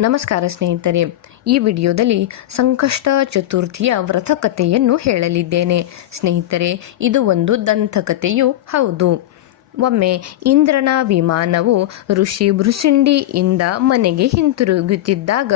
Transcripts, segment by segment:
ನಮಸ್ಕಾರ ಸ್ನೇಹಿತರೆ. ಈ ವಿಡಿಯೋದಲ್ಲಿ ಸಂಕಷ್ಟ ಚತುರ್ಥಿಯ ವ್ರತಕಥೆಯನ್ನು ಹೇಳಲಿದ್ದೇನೆ. ಸ್ನೇಹಿತರೆ, ಇದು ಒಂದು ದಂತಕಥೆಯೂ ಹೌದು. ಒಮ್ಮೆ ಇಂದ್ರನ ವಿಮಾನವು ಋಷಿ ಭೃಸುಂಡಿಯಿಂದ ಮನೆಗೆ ಹಿಂತಿರುಗುತ್ತಿದ್ದಾಗ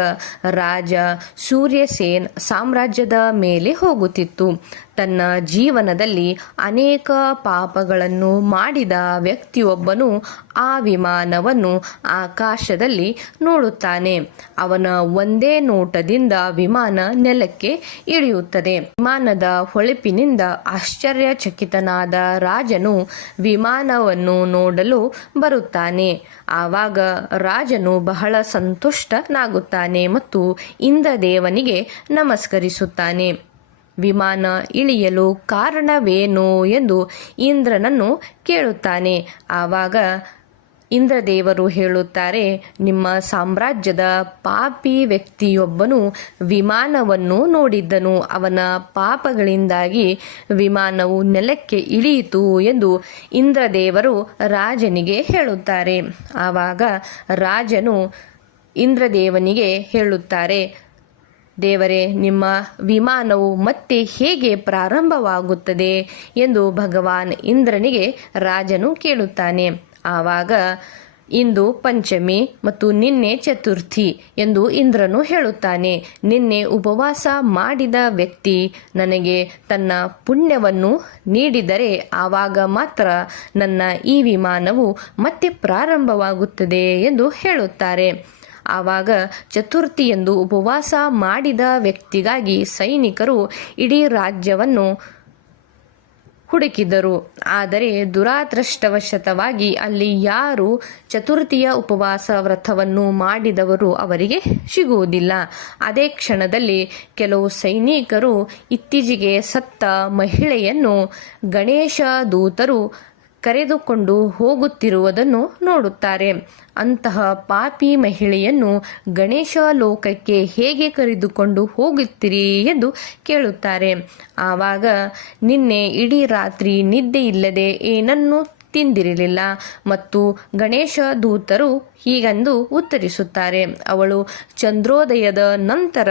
ರಾಜ ಸೂರ್ಯಸೇನ್ ಸಾಮ್ರಾಜ್ಯದ ಮೇಲೆ ಹೋಗುತ್ತಿತ್ತು. ತನ್ನ ಜೀವನದಲ್ಲಿ ಅನೇಕ ಪಾಪಗಳನ್ನು ಮಾಡಿದ ವ್ಯಕ್ತಿಯೊಬ್ಬನು ಆ ವಿಮಾನವನ್ನು ಆಕಾಶದಲ್ಲಿ ನೋಡುತ್ತಾನೆ. ಅವನ ಒಂದೇ ನೋಟದಿಂದ ವಿಮಾನ ನೆಲಕ್ಕೆ ಇಳಿಯುತ್ತದೆ. ವಿಮಾನದ ಹೊಳಪಿನಿಂದ ಆಶ್ಚರ್ಯಚಕಿತನಾದ ರಾಜನು ವಿಮಾನವನ್ನು ನೋಡಲು ಬರುತ್ತಾನೆ. ಆವಾಗ ರಾಜನು ಬಹಳ ಸಂತುಷ್ಟನಾಗುತ್ತಾನೆ ಮತ್ತು ಇಂದ್ರದೇವನಿಗೆ ನಮಸ್ಕರಿಸುತ್ತಾನೆ. ವಿಮಾನ ಇಳಿಯಲು ಕಾರಣವೇನು ಎಂದು ಇಂದ್ರನನ್ನು ಕೇಳುತ್ತಾನೆ. ಆವಾಗ ಇಂದ್ರದೇವರು ಹೇಳುತ್ತಾರೆ, ನಿಮ್ಮ ಸಾಮ್ರಾಜ್ಯದ ಪಾಪಿ ವ್ಯಕ್ತಿಯೊಬ್ಬನು ವಿಮಾನವನ್ನು ನೋಡಿದ್ದನು. ಅವನ ಪಾಪಗಳಿಂದಾಗಿ ವಿಮಾನವು ನೆಲಕ್ಕೆ ಇಳಿಯಿತು ಎಂದು ಇಂದ್ರದೇವರು ರಾಜನಿಗೆ ಹೇಳುತ್ತಾರೆ. ಆವಾಗ ರಾಜನು ಇಂದ್ರದೇವನಿಗೆ ಹೇಳುತ್ತಾರೆ ದೇವರೇ, ನಿಮ್ಮ ವಿಮಾನವು ಮತ್ತೆ ಹೇಗೆ ಪ್ರಾರಂಭವಾಗುತ್ತದೆ ಎಂದು ಭಗವಾನ್ ಇಂದ್ರನಿಗೆ ರಾಜನು ಕೇಳುತ್ತಾನೆ. ಆವಾಗ ಇಂದು ಪಂಚಮಿ ಮತ್ತು ನಿನ್ನೆ ಚತುರ್ಥಿ ಎಂದು ಇಂದ್ರನು ಹೇಳುತ್ತಾನೆ. ನಿನ್ನೆ ಉಪವಾಸ ಮಾಡಿದ ವ್ಯಕ್ತಿ ನನಗೆ ತನ್ನ ಪುಣ್ಯವನ್ನು ನೀಡಿದರೆ ಆವಾಗ ಮಾತ್ರ ನನ್ನ ಈ ವಿಮಾನವು ಮತ್ತೆ ಪ್ರಾರಂಭವಾಗುತ್ತದೆ ಎಂದು ಹೇಳುತ್ತಾರೆ. ಆವಾಗ ಚತುರ್ಥಿ ಎಂದು ಉಪವಾಸ ಮಾಡಿದ ವ್ಯಕ್ತಿಗಾಗಿ ಸೈನಿಕರು ಇಡೀ ರಾಜ್ಯವನ್ನು ಹುಡುಕಿದರು. ಆದರೆ ದುರಾದೃಷ್ಟವಶತವಾಗಿ ಅಲ್ಲಿ ಯಾರು ಚತುರ್ಥಿಯ ಉಪವಾಸ ವ್ರತವನ್ನು ಮಾಡಿದವರು ಅವರಿಗೆ ಸಿಗುವುದಿಲ್ಲ. ಅದೇ ಕ್ಷಣದಲ್ಲಿ ಕೆಲವು ಸೈನಿಕರು ಇತ್ತೀಚೆಗೆ ಸತ್ತ ಮಹಿಳೆಯನ್ನು ಗಣೇಶ ದೂತರು ಕರೆದುಕೊಂಡು ಹೋಗುತ್ತಿರುವುದನ್ನು ನೋಡುತ್ತಾರೆ. ಅಂತಹ ಪಾಪಿ ಮಹಿಳೆಯನ್ನು ಗಣೇಶ ಲೋಕಕ್ಕೆ ಹೇಗೆ ಕರೆದುಕೊಂಡು ಹೋಗುತ್ತೀರಿ ಎಂದು ಕೇಳುತ್ತಾರೆ. ಆವಾಗ, ನಿನ್ನೆ ಇಡೀ ರಾತ್ರಿ ನಿದ್ದೆ ಇಲ್ಲದೆ ಏನನ್ನು ತಿಂದಿರಲಿಲ್ಲ ಮತ್ತು ಗಣೇಶ ದೂತರು ಹೀಗೆಂದು ಉತ್ತರಿಸುತ್ತಾರೆ. ಅವಳು ಚಂದ್ರೋದಯದ ನಂತರ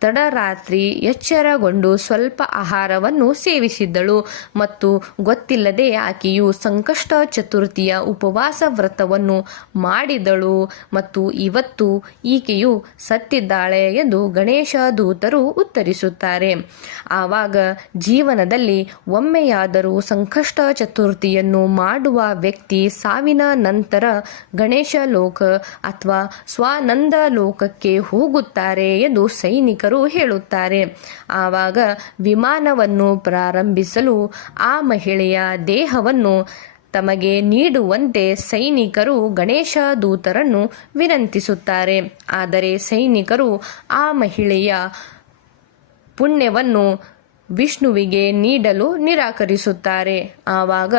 ತಡರಾತ್ರಿ ಎಚ್ಚರಗೊಂಡು ಸ್ವಲ್ಪ ಆಹಾರವನ್ನು ಸೇವಿಸಿದ್ದಳು ಮತ್ತು ಗೊತ್ತಿಲ್ಲದೆ ಆಕೆಯು ಸಂಕಷ್ಟ ಚತುರ್ಥಿಯ ಉಪವಾಸ ವ್ರತವನ್ನು ಮಾಡಿದಳು ಮತ್ತು ಇವತ್ತು ಈಕೆಯು ಸತ್ತಿದ್ದಾಳೆ ಎಂದು ಗಣೇಶ ದೂತರು ಉತ್ತರಿಸುತ್ತಾರೆ. ಆವಾಗ ಜೀವನದಲ್ಲಿ ಒಮ್ಮೆಯಾದರೂ ಸಂಕಷ್ಟ ಚತುರ್ಥಿಯನ್ನು ಮಾಡುವ ವ್ಯಕ್ತಿ ಸಾವಿನ ನಂತರ ಗಣೇಶ ಲೋಕ ಅಥವಾ ಸ್ವಾನಂದ ಲೋಕಕ್ಕೆ ಹೋಗುತ್ತಾರೆ ಎಂದು ಸೈನಿಕರು ಹೇಳುತ್ತಾರೆ. ಆವಾಗ ವಿಮಾನವನ್ನು ಪ್ರಾರಂಭಿಸಲು ಆ ಮಹಿಳೆಯ ದೇಹವನ್ನು ತಮಗೆ ನೀಡುವಂತೆ ಸೈನಿಕರು ಗಣೇಶ ದೂತರನ್ನು ವಿನಂತಿಸುತ್ತಾರೆ. ಆದರೆ ಸೈನಿಕರು ಆ ಮಹಿಳೆಯ ಪುಣ್ಯವನ್ನು ವಿಷ್ಣುವಿಗೆ ನೀಡಲು ನಿರಾಕರಿಸುತ್ತಾರೆ. ಆವಾಗ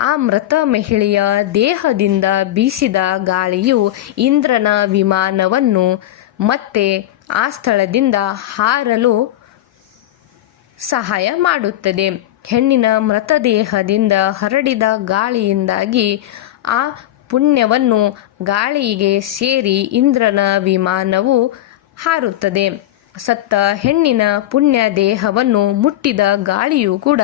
ಆ ಮೃತ ಮಹಿಳೆಯ ದೇಹದಿಂದ ಬೀಸಿದ ಗಾಳಿಯು ಇಂದ್ರನ ವಿಮಾನವನ್ನು ಮತ್ತೆ ಆ ಸ್ಥಳದಿಂದ ಹಾರಲು ಸಹಾಯ ಮಾಡುತ್ತದೆ. ಹೆಣ್ಣಿನ ಮೃತದೇಹದಿಂದ ಹರಡಿದ ಗಾಳಿಯಿಂದಾಗಿ ಆ ಪುಣ್ಯವನ್ನು ಗಾಳಿಗೆ ಸೇರಿ ಇಂದ್ರನ ವಿಮಾನವು ಹಾರುತ್ತದೆ. ಸತ್ತ ಹೆಣ್ಣಿನ ಪುಣ್ಯ ದೇಹವನ್ನು ಮುಟ್ಟಿದ ಗಾಳಿಯು ಕೂಡ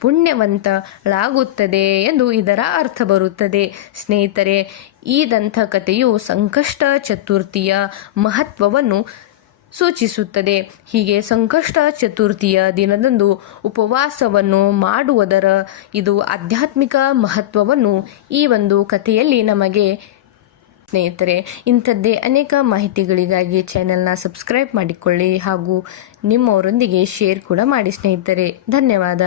ಪುಣ್ಯವಂತಳಾಗುತ್ತದೆ ಎಂದು ಇದರ ಅರ್ಥ ಬರುತ್ತದೆ. ಸ್ನೇಹಿತರೆ, ಈ ದಂತಕಥೆಯು ಸಂಕಷ್ಟ ಚತುರ್ಥಿಯ ಮಹತ್ವವನ್ನು ಸೂಚಿಸುತ್ತದೆ. ಹೀಗೆ ಸಂಕಷ್ಟ ಚತುರ್ಥಿಯ ದಿನದಂದು ಉಪವಾಸವನ್ನು ಮಾಡುವುದರ ಇದು ಆಧ್ಯಾತ್ಮಿಕ ಮಹತ್ವವನ್ನು ಈ ಒಂದು ಕಥೆಯಲ್ಲಿ ನಮಗೆ ಸ್ನೇಹಿತರೆ ಇಂಥದ್ದೇ ಅನೇಕ ಮಾಹಿತಿಗಳಿಗಾಗಿ ಚಾನೆಲ್ನ ಸಬ್ಸ್ಕ್ರೈಬ್ ಮಾಡಿಕೊಳ್ಳಿ ಹಾಗೂ ನಿಮ್ಮವರೊಂದಿಗೆ ಶೇರ್ ಕೂಡ ಮಾಡಿ ಸ್ನೇಹಿತರೆ. ಧನ್ಯವಾದ.